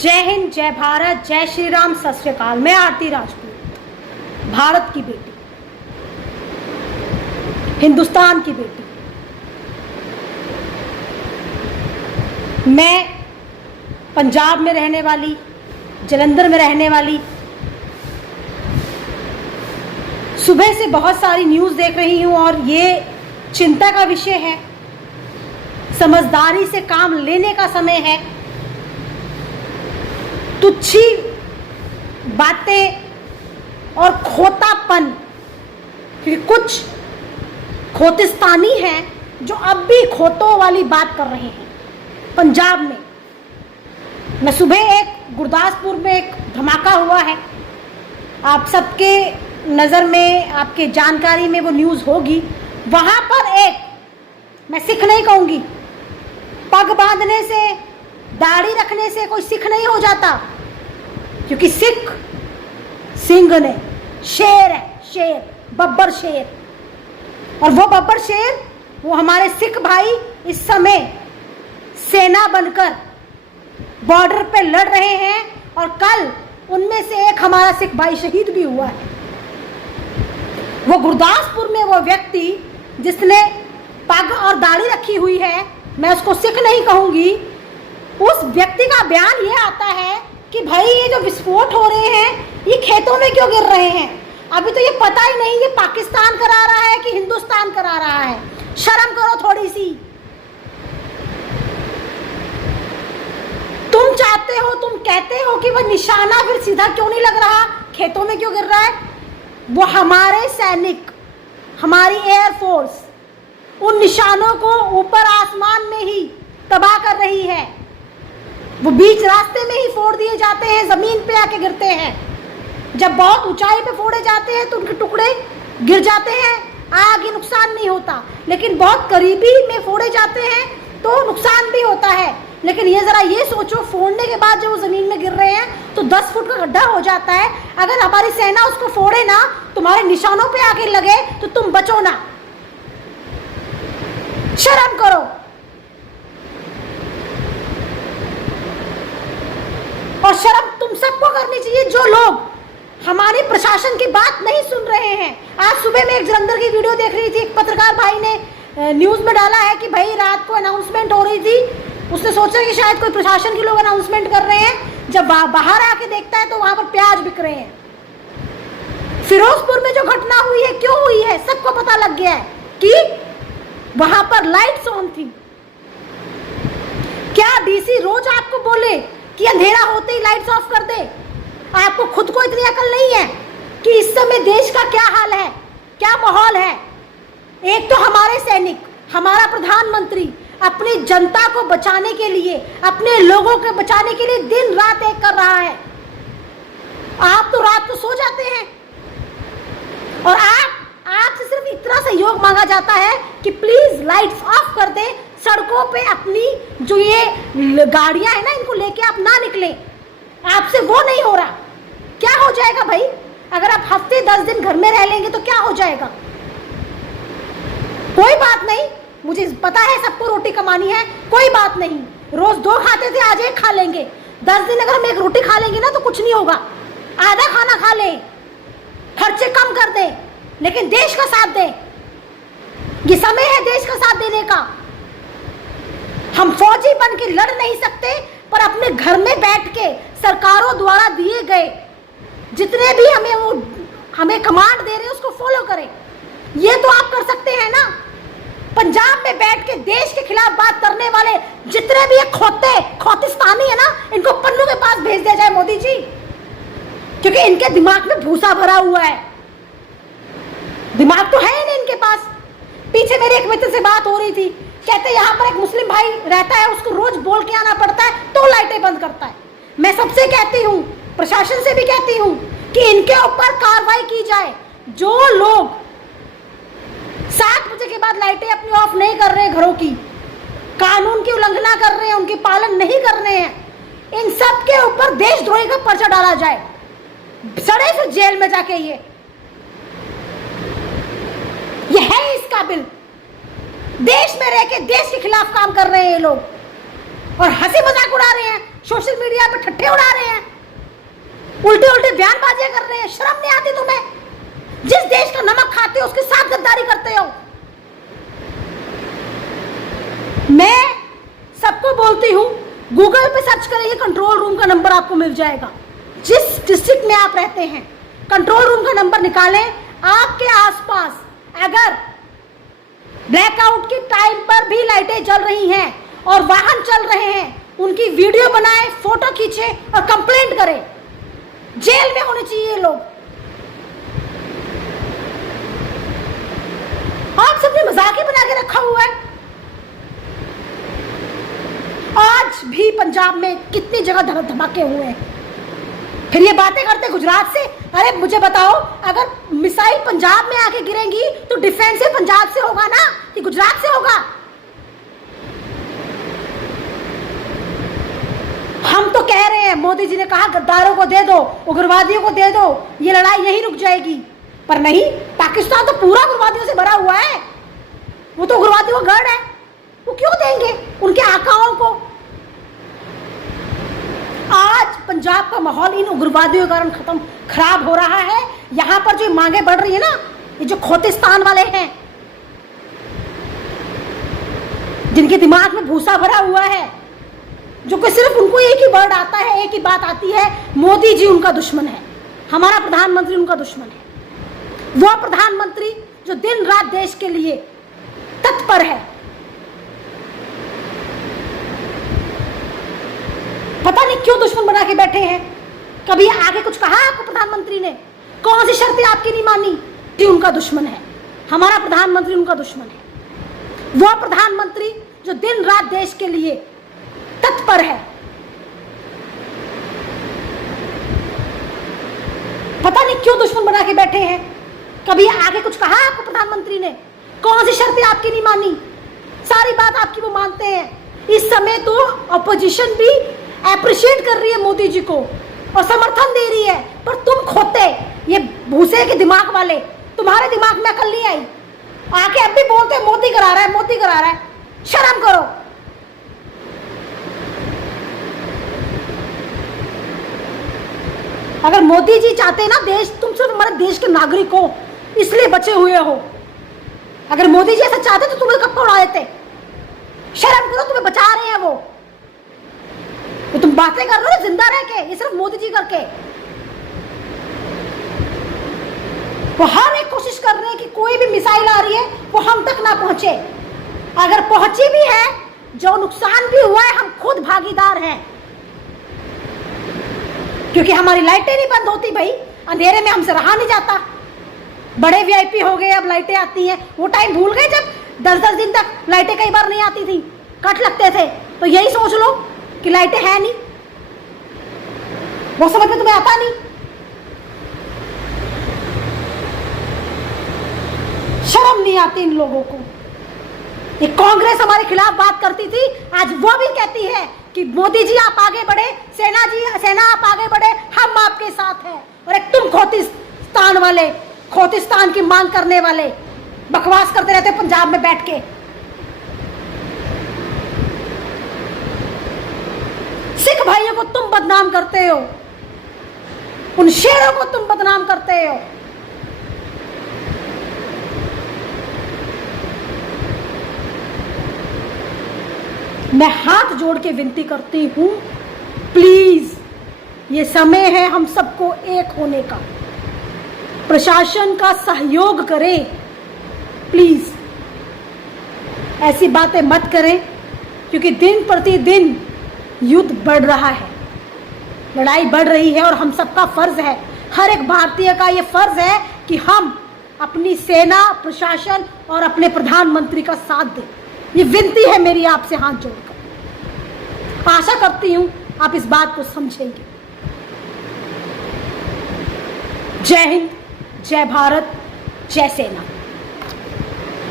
जय हिंद, जय भारत, जय श्री राम, सत श्री अकाल। मैं आरती राजपूत, भारत की बेटी, हिंदुस्तान की बेटी। मैं पंजाब में रहने वाली, जलंधर में रहने वाली, सुबह से बहुत सारी न्यूज़ देख रही हूँ और ये चिंता का विषय है। समझदारी से काम लेने का समय है। तुच्छी बातें और खोतापन, क्योंकि कुछ खोतिस्तानी हैं जो अब भी खोतों वाली बात कर रहे हैं पंजाब में। मैं सुबह एक गुरदासपुर में एक धमाका हुआ है, आप सबके नज़र में, आपके जानकारी में वो न्यूज़ होगी। वहाँ पर एक, मैं सिख नहीं कहूँगी, पग बांधने से, दाढ़ी रखने से कोई सिख नहीं हो जाता, क्योंकि सिख सिंह ने, शेर है, शेर, बब्बर शेर। और वो बब्बर शेर, वो हमारे सिख भाई इस समय सेना बनकर बॉर्डर पे लड़ रहे हैं और कल उनमें से एक हमारा सिख भाई शहीद भी हुआ है। वो गुरदासपुर में वो व्यक्ति जिसने पग और दाढ़ी रखी हुई है, मैं उसको सिख नहीं कहूँगी, उस व्यक्ति का बयान ये आता है कि भाई ये जो विस्फोट हो रहे हैं ये खेतों में क्यों गिर रहे हैं। अभी तो ये पता ही नहीं ये पाकिस्तान करा रहा है कि हिंदुस्तान करा रहा है। शर्म करो थोड़ी सी। तुम चाहते हो, तुम कहते हो कि वो निशाना फिर सीधा क्यों नहीं लग रहा, खेतों में क्यों गिर रहा है। वो हमारे सैनिक, हमारी एयरफोर्स उन निशानों को ऊपर आसमान में ही तबाह कर रही है। वो बीच रास्ते में ही फोड़ दिए जाते हैं, जमीन पे आके गिरते हैं। जब बहुत ऊंचाई पे फोड़े जाते हैं तो उनके टुकड़े गिर जाते हैं, आगे नुकसान नहीं होता। लेकिन बहुत करीबी में फोड़े जाते हैं तो नुकसान भी होता है। लेकिन ये ज़रा ये सोचो, फोड़ने के बाद जब वो ज़मीन में गिर रहे हैं तो 10 फुट का गड्ढा हो जाता है। अगर हमारी सेना उसको फोड़े ना, तुम्हारे निशानों पे आके लगे तो तुम बचो ना। शर्म करो। और शर्म तुम सबको करनी चाहिए जो लोग हमारे प्रशासन की बात नहीं सुन रहे हैं। आज सुबह में एक जलंधर की वीडियो देख रही थी, एक पत्रकार भाई ने न्यूज़ में डाला है कि भाई रात को अनाउंसमेंट हो रही थी, उसने सोचा कि शायद कोई प्रशासन के लोग अनाउंसमेंट कर रहे हैं। जब बाहर आके देखता है तो वहां पर प्याज बिक रहे हैं। फिरोजपुर में जो घटना हुई है, क्यों हुई है, सबको पता लग गया है कि वहां पर लाइट्स ऑन थी। क्या डीसी रोज आपको बोले कि अंधेरा होते ही लाइट्स ऑफ कर दे? आपको खुद को इतनी अकल नहीं है कि इस समय देश का क्या हाल है, क्या माहौल है। एक तो हमारे सैनिक, हमारा प्रधानमंत्री अपनी जनता को बचाने के लिए, अपने लोगों को बचाने के लिए दिन रात एक कर रहा है। आप तो रात को सो जाते हैं और आपसे सिर्फ इतना सहयोग मांगा जाता है कि प्लीज लाइट्स ऑफ कर दें। सड़कों पे अपनी जो ये गाड़ियां हैं ना, इनको लेके आप ना निकलें। आपसे वो नहीं हो रहा। क्या हो जाएगा भाई, अगर आप हफ्ते 10 दिन घर में रह लेंगे तो क्या हो जाएगा? कोई बात नहीं, मुझे पता है सबको रोटी कमानी है, कोई बात नहीं। रोज 2 खाते थे, आज 1 खा लेंगे। 10 दिन अगर हम 1 रोटी खा लेंगे ना तो कुछ नहीं होगा। आधा खाना खा लें, खर्चे कम कर दें, लेकिन देश का साथ दें। ये समय है देश का साथ देने का। हम फौजी बन के लड़ नहीं सकते, पर अपने घर में बैठ के सरकारों द्वारा दिए गए जितने भी हमें कमांड दे रहे हैं उसको फॉलो करें। ये तो आप कर सकते हैं ना। पंजाब में बैठ के देश के खिलाफ बात करने वाले जितने भी ये खोतिस्तानी है ना, इनको पन्नू के पास भेज दिया जाए मोदी जी, क्योंकि इनके दिमाग में भूसा भरा हुआ है। दिमाग तो है ही नहीं इनके पास। पीछे मेरे एक मित्र से बात हो रही थी, कहते यहाँ पर एक मुस्लिम भाई रहता है, उसको रोज बोल के आना पड़ता है तो लाइटें बंद करता है। मैं सबसे कहती हूँ, प्रशासन से भी कहती हूँ कि इनके ऊपर कार्रवाई की जाए। जो लोग 7 बजे के बाद लाइटें अपनी ऑफ नहीं कर रहे हैं, घरों की कानून की उल्लंघना कर रहे हैं, उनकी पालन नहीं कर रहे हैं, इन सब के ऊपर देशद्रोही का पर्चा डाला जाए। सड़े फिर जेल में जाके। ये है इस काबिल। देश में रह के देश के खिलाफ काम कर रहे हैं ये लोग और हंसी मजाक उड़ा रहे हैं। सोशल मीडिया पे ठट्ठे उड़ा रहे हैं, उल्टे उल्टे बयानबाजियां कर रहे हैं। शर्म नहीं आती तुम्हें? जिस देश का नमक खाते हो उसके साथ गद्दारी करते हो। मैं सबको बोलती हूं, गूगल पे सर्च करेंगे, कंट्रोल रूम का नंबर आपको मिल जाएगा। जिस डिस्ट्रिक्ट में आप रहते हैं, कंट्रोल रूम का नंबर निकालें। आपके आसपास अगर ब्लैकआउट के टाइम पर भी लाइटें जल रही हैं और वाहन चल रहे हैं, उनकी वीडियो बनाएं, फोटो खींचें और कंप्लेंट करें। जेल में होने चाहिए लोग। आप सबने मजाक ही बना के रखा हुआ है। आज भी पंजाब में कितनी जगह धमाके हुए हैं, फिर ये बातें करते गुजरात से। अरे मुझे बताओ, अगर मिसाइल पंजाब में आके गिरेंगी तो डिफेंसिव पंजाब से होगा ना कि गुजरात से होगा? हम तो कह रहे हैं, मोदी जी ने कहा गद्दारों को दे दो, उग्रवादियों को दे दो, ये लड़ाई यहीं रुक जाएगी। पर नहीं, पाकिस्तान तो पूरा उग्रवादियों से भरा हुआ है। वो तो उग्रवादियों का गढ़ है, वो क्यों देंगे उनके आकाओं को? आज पंजाब का माहौल इन उग्रवादियों के कारण खराब हो रहा है। यहां पर जो मांगे बढ़ रही है ना, ये जो खोतिस्तान वाले हैं, जिनके दिमाग में भूसा भरा हुआ है, जो कि सिर्फ उनको एक ही वर्ड आता है, एक ही बात आती है, मोदी जी उनका दुश्मन है, हमारा प्रधानमंत्री उनका दुश्मन है। वो प्रधानमंत्री जो दिन रात देश के लिए तत्पर है। पता नहीं क्यों दुश्मन बना के बैठे हैं। कभी आगे कुछ कहा आपको प्रधानमंत्री ने? कौन सी शर्तें आपकी नहीं मानी? कि उनका दुश्मन है, हमारा प्रधानमंत्री उनका दुश्मन है। वो प्रधानमंत्री जो दिन रात देश के लिए तत्पर है। पता नहीं क्यों दुश्मन बना के बैठे हैं। कभी आगे कुछ कहा आपको प्रधानमंत्री ने? कौन सी शर्तें आपकी नहीं मानी? सारी बात आपकी वो मानते हैं। इस समय तो अपोजिशन भी अप्रिशिएट कर रही है मोदी जी को और समर्थन दे रही है, पर तुम खोते, ये भूसे के दिमाग वाले, तुम्हारे दिमाग में अकल नहीं आई। आके अब भी बोलते हैं मोदी करा रहा है, मोदी करा रहा है। शर्म करो। अगर मोदी जी चाहते ना देश, तुम सिर्फ हमारे देश के नागरिक हो इसलिए बचे हुए हो। अगर मोदी जी ऐसा चाहते तो तुम्हें कब उड़ा देते। शर्म करो, तुम्हें बचा रहे हैं वो। तो तुम बातें कर रहे हो जिंदा रह के, ये सिर्फ मोदी जी करके। वो हर एक कोशिश कर रहे हैं कि कोई भी मिसाइल आ रही है वो हम तक ना पहुंचे। अगर पहुंची भी है, जो नुकसान भी हुआ है, हम खुद भागीदार हैं, क्योंकि हमारी लाइटें नहीं बंद होती भाई। अंधेरे में हमसे रहा नहीं जाता। बड़े वीआईपी हो गए, अब लाइटें आती हैं। वो टाइम भूल गए जब 10-10 दिन तक लाइटें कई बार नहीं आती थी, कट लगते थे। तो यही सोच लो कि लाइटें है नहीं, वो समझ में तुम्हें आता नहीं। शर्म नहीं आती इन लोगों को। ये कांग्रेस हमारे खिलाफ बात करती थी, आज वो भी कहती है कि मोदी जी आप आगे बढ़े, सेना आप आगे बढ़े, हम आपके साथ हैं। और एक तुम खोतिस्तान वाले, खोतिस्तान की मांग करने वाले बकवास करते रहते पंजाब में बैठ के। सिख भाइयों को तुम बदनाम करते हो, उन शेरों को तुम बदनाम करते हो। मैं हाथ जोड़ के विनती करती हूं, प्लीज ये समय है हम सबको एक होने का। प्रशासन का सहयोग करें प्लीज। ऐसी बातें मत करें, क्योंकि दिन प्रतिदिन युद्ध बढ़ रहा है, लड़ाई बढ़ रही है। और हम सबका फर्ज है, हर एक भारतीय का ये फर्ज है कि हम अपनी सेना, प्रशासन और अपने प्रधानमंत्री का साथ दें। ये विनती है मेरी आपसे हाथ जोड़कर। आशा करती हूं आप इस बात को समझेंगे। जय हिंद, जय भारत, जय सेना।